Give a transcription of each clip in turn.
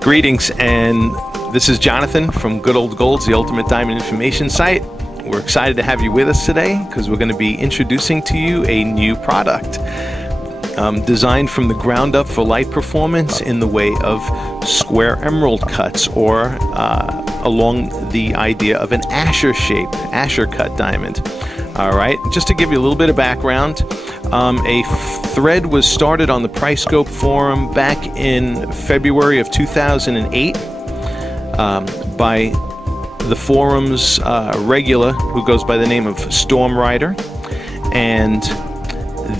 Greetings, and this is Jonathan from Good Old Gold's, the Ultimate Diamond Information Site. We're excited to have you with us today because we're going to be introducing to you a new product designed from the ground up for light performance in the way of square emerald cuts, or along the idea of an Asscher shape, Asscher cut diamond. All right, just to give you a little bit of background, a thread was started on the PriceScope forum back in February of 2008 by the forum's regular, who goes by the name of Strmrdr, and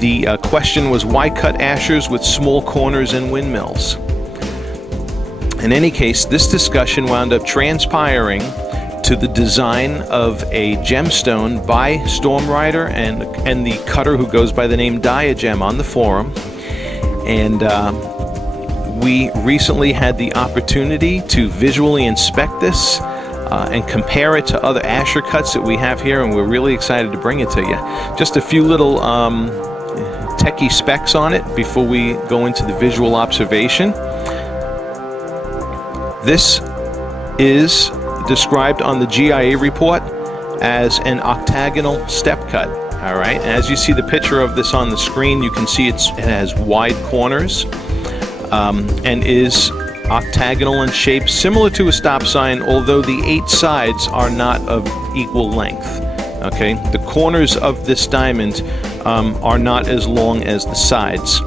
the question was, why cut Asschers with small corners and windmills? In any case, this discussion wound up transpiring to the design of a gemstone by Strmrdr and the cutter who goes by the name Diagem on the forum. And we recently had the opportunity to visually inspect this and compare it to other Asscher cuts that we have here, and we're really excited to bring it to you. Just a few little techie specs on it before we go into the visual observation. This is described on the GIA report as an octagonal step cut. All right, and as you see the picture of this on the screen, you can see it has wide corners and is octagonal in shape, similar to a stop sign, although the 8 sides are not of equal length. Okay, the corners of this diamond are not as long as the sides,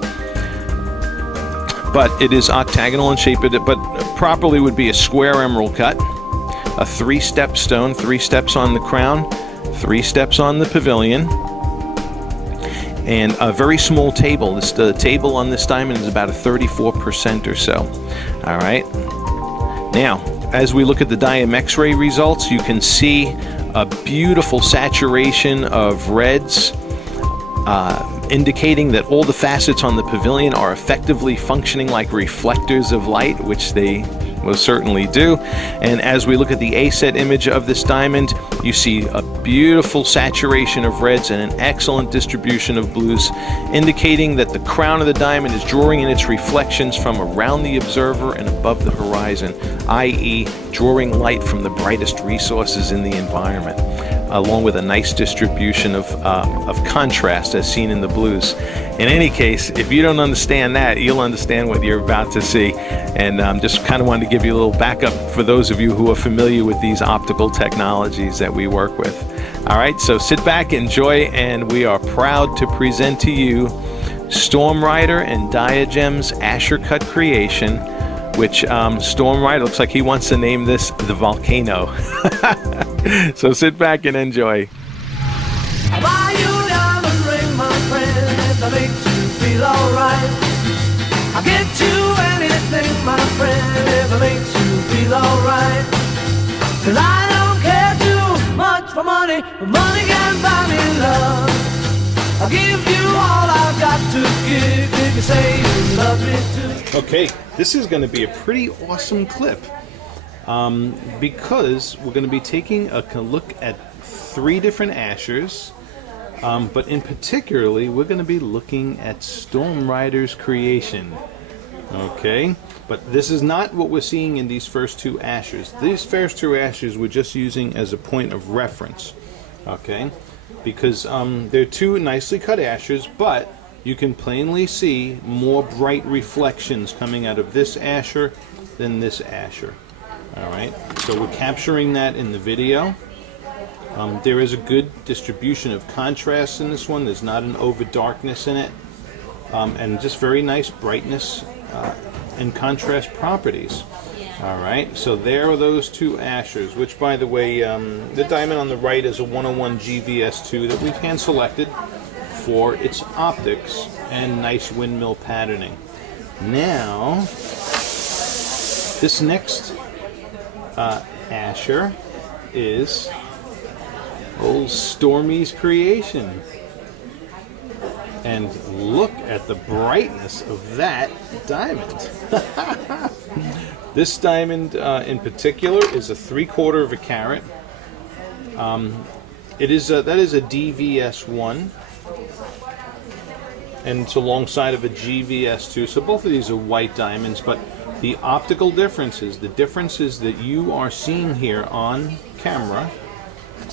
but it is octagonal in shape, but properly would be a square emerald cut, a 3-step stone, 3 steps on the crown, 3 steps on the pavilion, and a very small table. The table on this diamond is about a 34% or so. All right. Now, as we look at the Diagem X-ray results, you can see a beautiful saturation of reds, indicating that all the facets on the pavilion are effectively functioning like reflectors of light, which they most certainly do. And as we look at the A-set image of this diamond, you see a beautiful saturation of reds and an excellent distribution of blues, indicating that the crown of the diamond is drawing in its reflections from around the observer and above the horizon, i.e. drawing light from the brightest resources in the environment, along with a nice distribution of contrast as seen in the blues. In any case, if you don't understand that, you'll understand what you're about to see. And just kind of wanted to give you a little backup for those of you who are familiar with these optical technologies that we work with. All right, so sit back, enjoy, and we are proud to present to you Strmrdr and Diagem's Asscher cut creation, which Strmrdr looks like he wants to name this the volcano. So sit back and enjoy. I'll buy you a diamond ring, my friend, if that makes you feel alright. I'll get you anything, my friend, if it makes you feel alright. 'Cause I don't care too much for money, but money can buy me love. I'll give you all I've got to give if you say you love me too. Okay, this is going to be a pretty awesome clip. Because we're going to be taking a look at 3 different Asschers, but in particularly we're going to be looking at Strmrdr's creation. Okay, but this is not what we're seeing in these first 2 Asschers. These first 2 Asschers we're just using as a point of reference. Okay, because they're 2 nicely cut Asschers, but you can plainly see more bright reflections coming out of this Asscher than this Asscher. Alright, so we're capturing that in the video. There is a good distribution of contrast in this one. There's not an over darkness in it, and just very nice brightness and contrast properties. Alright, so there are those 2 Asschers, which, by the way, the diamond on the right is a 101 GVS2 that we've hand selected for its optics and nice windmill patterning. Now, this next Asscher is old Stormy's creation, and look at the brightness of that diamond. This diamond in particular is a 3/4 of a carat. That is a DVS1, and it's alongside of a GVS2. So both of these are white diamonds, but the optical differences, the differences that you are seeing here on camera,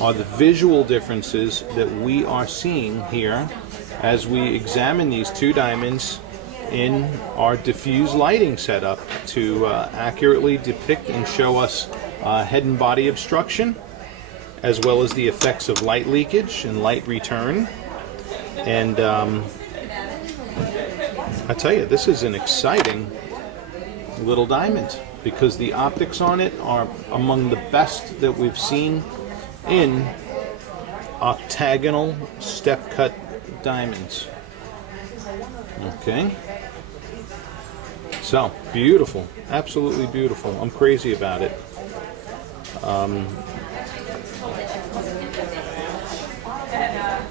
are the visual differences that we are seeing here as we examine these two diamonds in our diffuse lighting setup to accurately depict and show us head and body obstruction, as well as the effects of light leakage and light return. And I tell you, this is an exciting little diamond because the optics on it are among the best that we've seen in octagonal step cut diamonds. Okay, so beautiful, absolutely beautiful. I'm crazy about it.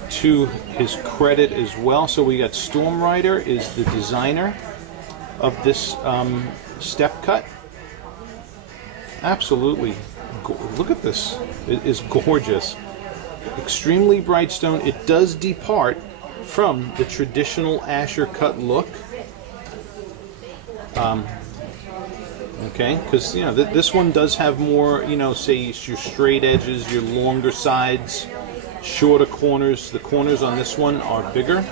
To his credit as well, so we got Strmrdr is the designer of this step cut. Absolutely, look at this. It is gorgeous. Extremely bright stone. It does depart from the traditional Asscher cut look. Okay, because you know this one does have more, you know, say your straight edges, your longer sides, shorter corners. The corners on this one are bigger,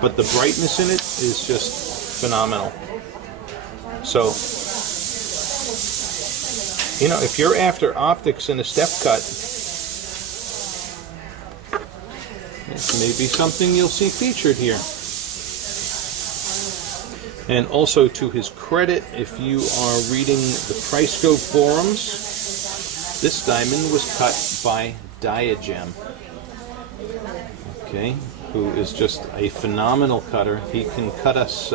but the brightness in it is just phenomenal. So, you know, if you're after optics in a step cut, this may be something you'll see featured here. And also, to his credit, if you are reading the Pricescope forums, this diamond was cut by Diagem, okay, who is just a phenomenal cutter. He can cut us,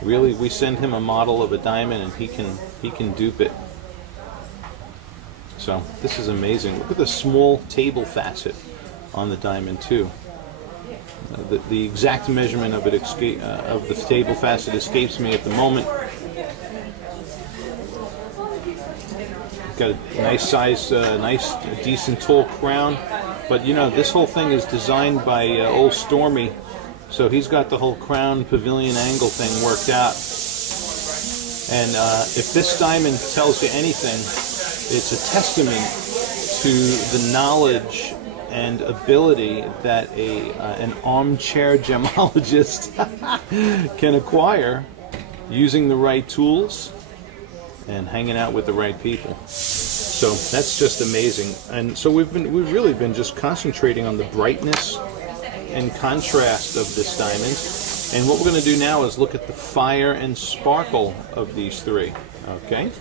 really, we send him a model of a diamond and he can dupe it. So this is amazing. Look at the small table facet on the diamond too. The exact measurement of it of the table facet escapes me at the moment. Got a nice size, nice, decent tall crown, but you know this whole thing is designed by old Stormy, so he's got the whole crown pavilion angle thing worked out. And if this diamond tells you anything, it's a testament to the knowledge and ability that an armchair gemologist can acquire using the right tools and hanging out with the right people. So that's just amazing. And so we've really been just concentrating on the brightness and contrast of this diamond. And what we're going to do now is look at the fire and sparkle of these three. Okay.